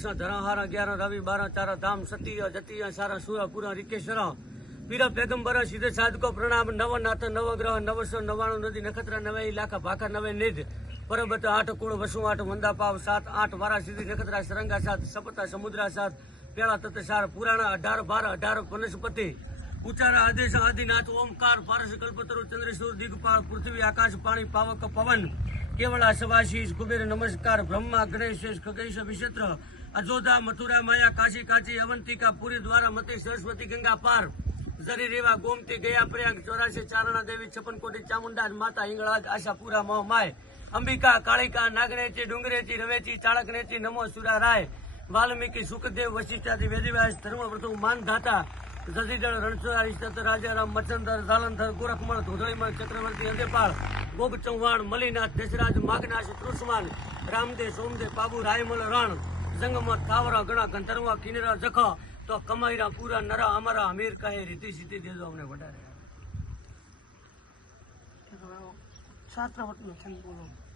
दशा धरा हारा 11 रवि 12 चारा धाम सतीय जतीय सारा सूरा पूरा रिकेश्वर पीरा पैगंबर सीधे साधको प्रणाम नवनाथ नवग्रह 999 नदी नक्षत्र 9 लाख भाका 9 निध परबत 8 कुळ वसु 8 वंदा पाव 7 8 वारा सीधी नक्षत्र सरंगा 7 सपता समुद्रा 7 पेड़ा तत्सार पुराण 18 12 18 वनस्पति उच्चारा आदेश आदिनाथ ओमकार पारस कल्पतरु चंद्रेश्वर दिग्पाल पृथ्वी आकाश पाणी पावक पवन केवला सवाशीष कुबेर नमस्कार ब्रह्मा गणेश खगेश विचित्र अजोधा मथुरा माया काशी काची अवंतिका पुरी द्वारा मते सरस्वती गंगा पार जरी रेवा गोमती गया प्रयाग 84 चारणा देवी 56 कोटी चामुंडा माता हिंगळाज आशापुरा माय अंबिका काळिका नागरेची डुंगरेची रवेची चाळकनेची नमो सुरा राय वाल्मीकि सुखदेव वशिष्ठादि वेदव्यास धर्मव्रतु मानधाता जदीदळ रणछोड़ राजाराम मच्छंदर जालंधर गोरखमल धोधळीमल चक्रवर्ती अंधेपाळ गोप चौहान मलिनाथ दशराज मागनाश त्रुष्मान रामदेव सोमदेव बाबू रायमल रण जंगमत थावरा गणा गंधर्वा किनेरा जख तो कमाईरा पूरा नरा अमरा अमीर कहे रीति सीति देजो अमने वडारे शास्त्र